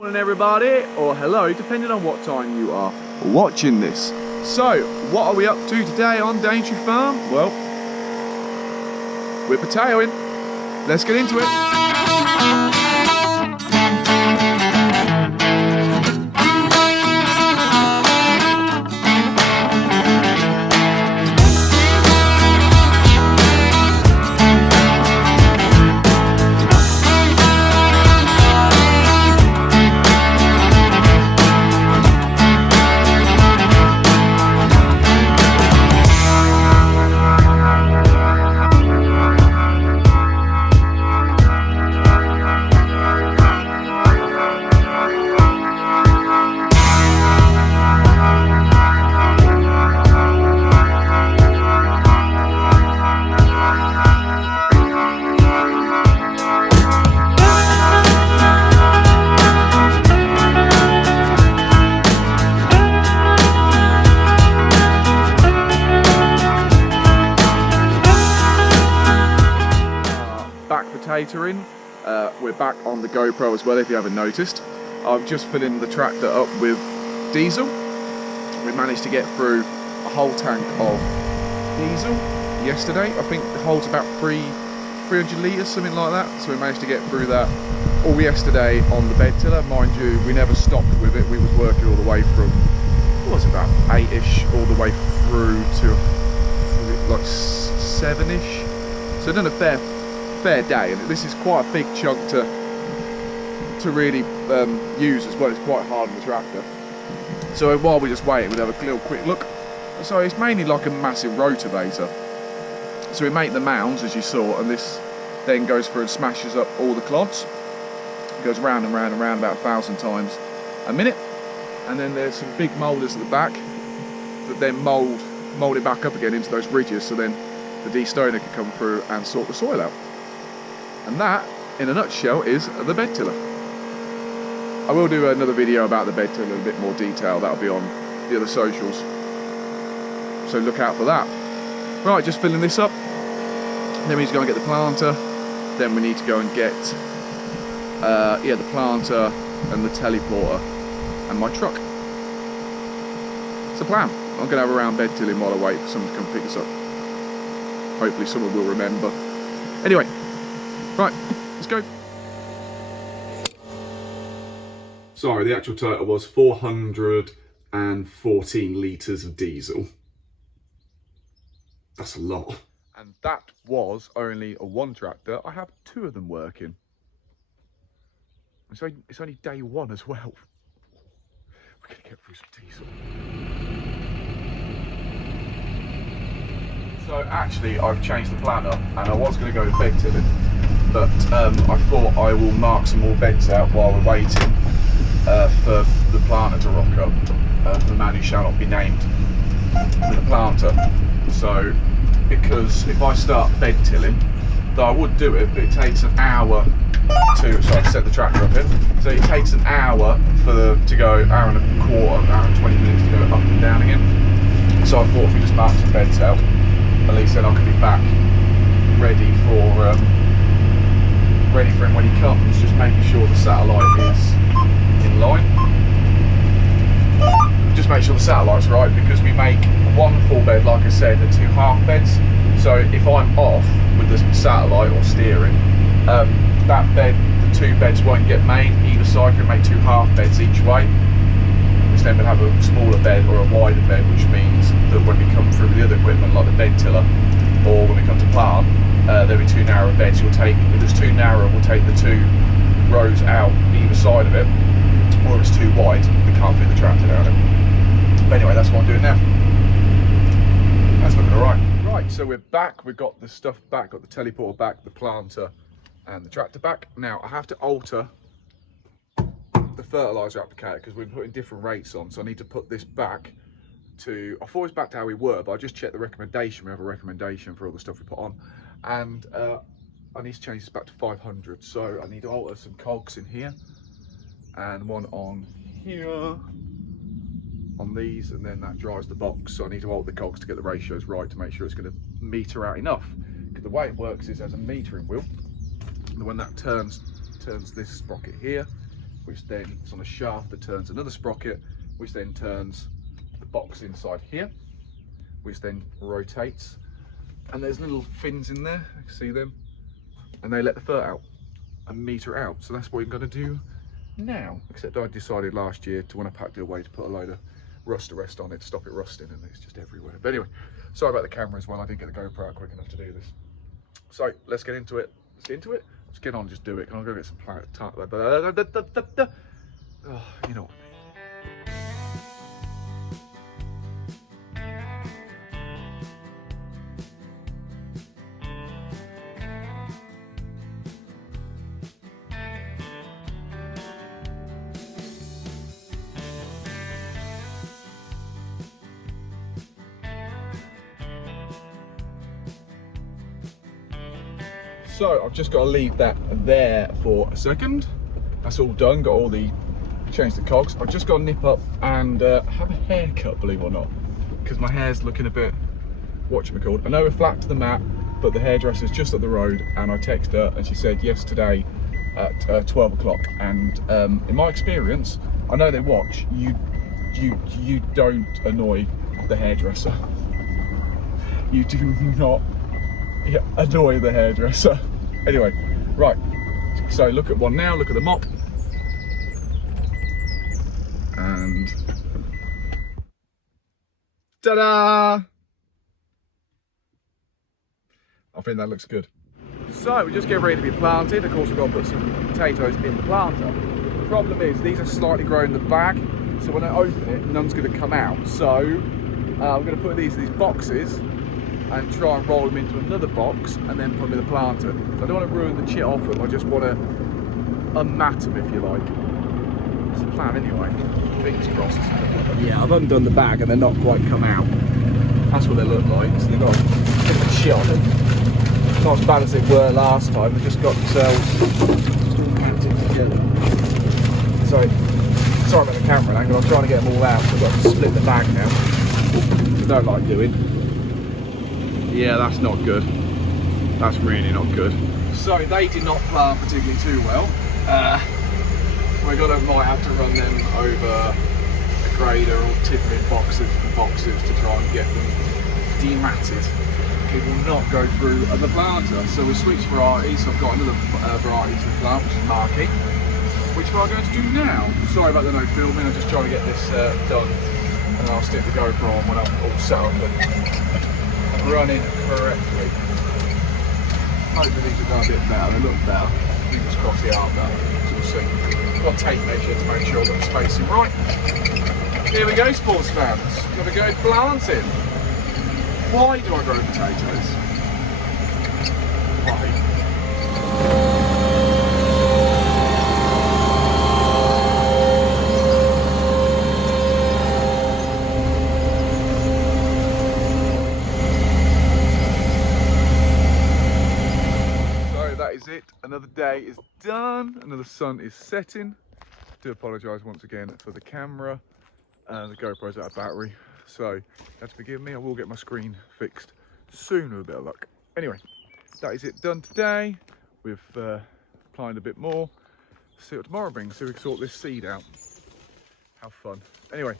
Morning everybody, or hello, depending on what time you are watching this. So, what are we up to today on Daintree Farm? Well, we're potatoing. Let's get into it. Back potatoing. We're back on the GoPro as well, if you haven't noticed. I'm just filling the tractor up with diesel. We managed to get through a whole tank of diesel yesterday. I think it holds about 300 litres, something like that. So we managed to get through that all yesterday on the bed tiller. Mind you, we never stopped with it. We was working all the way from, what was it, about 8ish all the way through to like 7ish. So done a fair day, and this is quite a big chunk to really use as well. It's quite hard on the tractor. So while we're just waiting, we'll have a little quick look. So it's mainly like a massive rotavator. So we make the mounds, as you saw, and this then goes through and smashes up all the clods. It goes round and round and round about 1,000 times a minute. And then there's some big moulders at the back that then mould it back up again into those ridges, so then the destoner can come through and sort the soil out. And that, in a nutshell, is the bed tiller. I will do another video about the bed tiller in a bit more detail. That'll be on the other socials, so look out for that. Right, just filling this up. Then we need to go and get the planter. Then we need to go and get the planter and the teleporter and my truck. It's a plan. I'm going to have a round bed tilling while I wait for someone to come pick us up. Hopefully someone will remember. Anyway, right, let's go. Sorry, the actual total was 414 litres of diesel. That's a lot. And that was only a one tractor. I have two of them working. It's only day one as well. We're going to get through some diesel. So actually I've changed the plan up, and I was going to go with bed tilling, but I thought I will mark some more beds out while we're waiting for the planter to rock up, the man who shall not be named, with the planter. So, because if I start bed tilling, though I would do it, but it takes an hour to, so I've set the tractor up here, so it takes an hour to go, hour and a quarter, hour and 20 minutes to go up and down again. So I thought if we just mark some beds out, at least then I could be back ready for him when he comes, just making sure the satellite is in line. Just make sure the satellite's right, because we make one full bed, like I said, and two half beds. So if I'm off with the satellite or steering, that bed, the two beds won't get made. Either side can make two half beds each way, which then we'll have a smaller bed or a wider bed, which means that when we come through the other equipment like the bed tiller, or when we come to plant, there'll be two narrow beds. If it's too narrow, we'll take the two rows out either side of it, or if it's too wide, we can't fit the tractor down it. But anyway, that's what I'm doing now. That's looking all right. Right, so we're back. We've got the stuff back, got the teleporter back, the planter and the tractor back. Now I have to alter the fertiliser applicator because we're putting different rates on, so I need to put this back to, I thought it was back to how we were, but I just checked the recommendation. We have a recommendation for all the stuff we put on, and I need to change this back to 500. So I need to alter some cogs in here and one on here on these, and then that drives the box. So I need to alter the cogs to get the ratios right to make sure it's going to meter out enough, because the way it works is as a metering wheel, the one that turns this sprocket here, which then is on a shaft that turns another sprocket, which then turns the box inside here, which then rotates. And there's little fins in there, you can see them, and they let the fur out and meter it out. So that's what we're going to do now, except I decided last year to, when I packed it away, to put a load of rust arrest on it to stop it rusting, and it's just everywhere. But anyway, sorry about the camera as well, I didn't get the GoPro out quick enough to do this. So let's get into it. Let's get on and just do it. Can I go get some oh, you know what. So I've just got to leave that there for a second. That's all done, got all the, changed the cogs. I've just got to nip up and have a haircut, believe it or not, because my hair's looking a bit, whatchamacallit. I know we're flat to the mat, but the hairdresser's just up the road, and I texted her and she said yes today at 12 o'clock. And in my experience, I know they watch, you don't annoy the hairdresser. You do not annoy the hairdresser. Anyway, right, so look at one now, look at the mop, and ta-da! I think that looks good. So we just get ready to be planted. Of course, we've got to put some potatoes in the planter. The problem is these are slightly grown in the bag, so when I open it, none's going to come out. So I'm going to put these in these boxes and try and roll them into another box and then put them in the planter. So I don't want to ruin the chit off them, I just want to unmat them, if you like. It's the plan anyway, fingers crossed. Yeah, I've undone the bag and they're not quite come out. That's what they look like, so they've got a bit of chit on them. Not as bad as they were last time, they've just got themselves all matted together. Sorry about the camera angle, I'm trying to get them all out, so I've got to split the bag now. Which I don't like doing. Yeah, that's not good. That's really not good. So they did not plant particularly too well. Might have to run them over a grader or tip them in boxes to try and get them dematted. It will not go through the planter. So we switched varieties. So I've got another variety to plant, which is Marquee, which we're going to do now. Sorry about the no filming, I'm just trying to get this done. And I'll stick the GoPro on when I'm all set up and running correctly. Hopefully these have done a bit better, they look better. Fingers crossed they are better, so we'll see. Got a tape measure to make sure I've got the spacing right. Here we go, sports fans. Gotta go planting. Why do I grow potatoes? Why? It. Another day is done, another sun is setting. Do apologise once again for the camera, the GoPro's out of battery, so you have to forgive me. I will get my screen fixed soon with a bit of luck. Anyway, that is it done today. We've planted a bit more. See what tomorrow brings, so we can sort this seed out. Have fun. Anyway,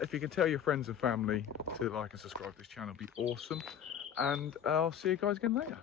if you can tell your friends and family to like and subscribe to this channel, it'd be awesome, and I'll see you guys again later.